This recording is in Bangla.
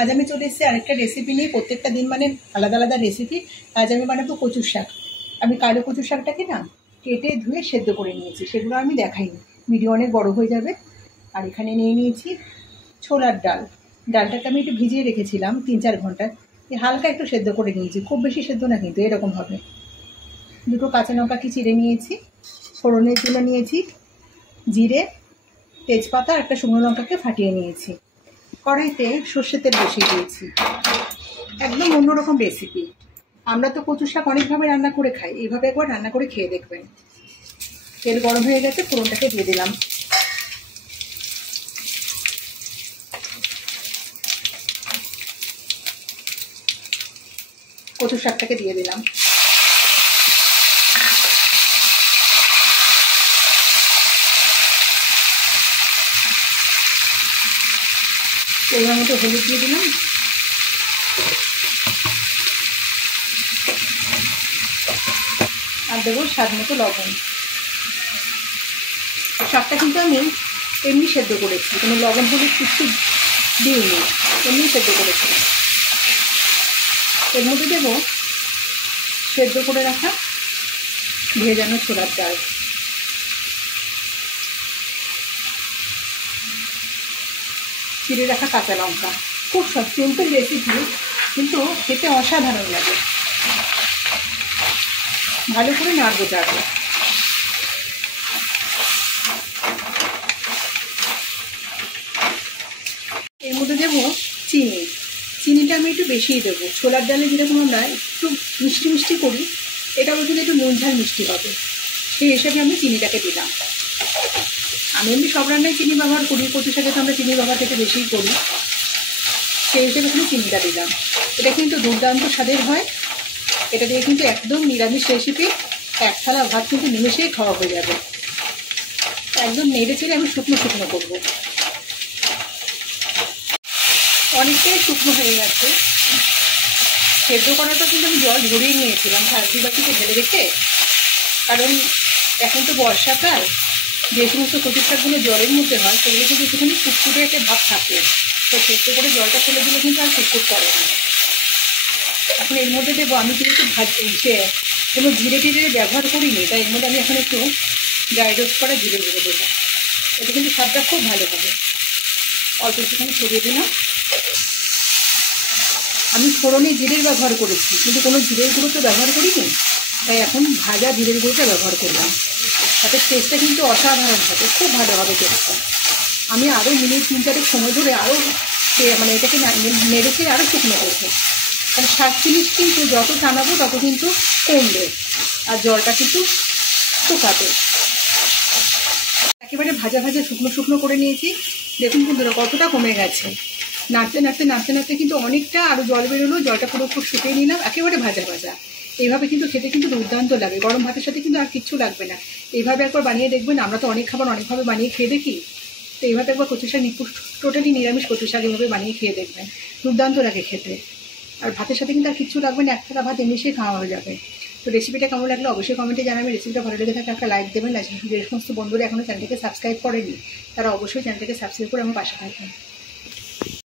আজ আমি চলে এসেছি আরেকটা রেসিপি নিয়ে। প্রত্যেকটা দিন মানে আলাদা আলাদা রেসিপি। আজ আমি বানাবো কচুর শাক। আমি কালো কচুর শাকটাকে না কেটে ধুয়ে সেদ্ধ করে নিয়েছি, সেগুলো আমি দেখাইনি, ভিডিও অনেক বড় হয়ে যাবে। আর এখানে নিয়ে নিয়েছি ছোলার ডাল। ডালটাকে আমি একটু ভিজিয়ে রেখেছিলাম 3-4 ঘন্টা, হালকা একটু সেদ্ধ করে নিয়েছি, খুব বেশি সেদ্ধ না কিন্তু এরকম হবে। দুটো কাঁচা লঙ্কা কি চিড়ে নিয়েছি। ফোড়নের জন্য নিয়েছি জিরে, তেজপাতা আর একটা শুকনো লঙ্কাকে ফাটিয়ে নিয়েছি। কড়াইতে সর্ষের তেল বসিয়ে দিয়েছি। একদম অন্যরকম রেসিপি। আমরা তো কচু শাক অনেকভাবে রান্না করে খাই, এইভাবে একবার রান্না করে খেয়ে দেখবেন। তেল গরম হয়ে গেছে, ফোড়নটাকে দিয়ে দিলাম। কচু শাকটাকে দিয়ে দিলাম। পরিমাণ মতো হলুদ দিয়ে দিলাম। আর দেবো স্বাদ মতো লবণ। শাকটা কিন্তু আমি এমনি সেদ্ধ করেছি, কোনো লবণ হলুদ কিছু দিইনি, এমনি সেদ্ধ করেছি। এর মধ্যে দেবো সেদ্ধ করে রাখা ভেজানো ছোলার ডাল, চিড়ে রাখা কাঁচা লঙ্কা। খুব সিম্পল রেসিপি, কিন্তু খেতে অসাধারণ লাগে। ভালো করে নাড়বো চাড়বো। এর মধ্যে দেবো চিনি। চিনিটা আমি একটু বেশিই দেবো। ছোলার ডালে যেরকম আমরা একটু মিষ্টি মিষ্টি করি, এটা বলতে একটু নুন ঝাল মিষ্টি হবে, সেই হিসাবে আমি চিনিটাকে দিলাম। আমি এমনি সব রান্নায় চিনি ব্যবহার করি, কচু শাকে তো আমরা চিনি ব্যবহার থেকে বেশিই করি, সেই হিসেবে আমি চিনিটা দিলাম। এটা কিন্তু দুর্দান্ত স্বাদের হয়। এটা দিয়ে কিন্তু একদম নিরামিষ রেসিপি, এক থালা ভাত কিন্তু নিমেষেই খাওয়া হয়ে যাবে। একদম নেড়ে চেড়ে আমি শুকনো শুকনো করবো। অনেকটাই শুকনো হয়ে গেছে। সেদ্ধ করাটা কিন্তু আমি জল ঝরিয়ে নিয়েছিলাম ঝাঁঝরি বাটিতে ঢেলে রেখে, কারণ এখন তো বর্ষাকাল, যে সমস্ত কচু শাকগুলো জলের মধ্যে হয় সেগুলো কিন্তু একটুখানি ফুটফুটে একটা ভাব থাকে, তো সেদ্ধ করে জলটা ফেলে দিলে কিন্তু আর ফুটফুট করে না। এখন এর মধ্যে দেবো, আমি কিন্তু কোনো জিরে টিরে ব্যবহার করিনি, তাই এর মধ্যে আমি এখন একটু ড্রাই রোস্ট করা জিরে গুঁড়ো দেবো। এটা কিন্তু স্বাদটা খুব ভালো হবে। অল্প একটুখানি ছড়িয়ে দিলাম। আমি ফোড়নে জিরের ব্যবহার করেছি, কিন্তু কোনো জিরের গুঁড়ো তো ব্যবহার করিনি, তাই এখন ভাজা জিরের গুঁড়োটা ব্যবহার করলাম। তাতে টেস্টটা কিন্তু অসাধারণ হবে, খুব ভালো হবে টেস্টটা। আমি আরও মিনিট 3-4 সময় ধরে আরও মানে এটাকে নেড়েছে আরও শুকনো করবো। কারণ শাক জিনিস কিন্তু যত টানাবো তত কিন্তু কমবে, আর জলটা কিন্তু শুকাবে। একেবারে ভাজা ভাজা শুকনো শুকনো করে নিয়েছি। দেখুন বন্ধুরা কতটা কমে গেছে। নাড়তে নাড়তে নাড়তে নাড়তে কিন্তু অনেকটা আরও জল বেরোলো, জলটা পুরো শুকিয়ে নিলাম, একেবারে ভাজা ভাজা। এইভাবে কিন্তু খেতে কিন্তু দুর্দান্ত লাগে, গরম ভাতের সাথে কিন্তু আর কিচ্ছু লাগবে না। এইভাবে একবার বানিয়ে দেখবেন। আমরা তো অনেক খাবার অনেকভাবে বানিয়ে খেয়ে দেখি, তো এইভাবে একবার কচু শাক টোটালি নিরামিষ কচু শাক এইভাবে বানিয়ে খেয়ে দেখবেন, দুর্দান্ত লাগে খেতে। আর ভাতের সাথে কিন্তু আর কিচ্ছু লাগবে না, এক থালা ভাত এমনিতেই খাওয়া হয়ে যাবে। তো রেসিপিটা কেমন লাগলো অবশ্যই কমেন্টে জানাবেন। রেসিপিটা ভালো লেগে থাকে একটা লাইক দেবেন। যে সমস্ত বন্ধুরা এখনও চ্যানেলটাকে সাবস্ক্রাইব করেনি, তারা অবশ্যই চ্যানেলটাকে সাবস্ক্রাইব করে আমার পাশে থাকবেন।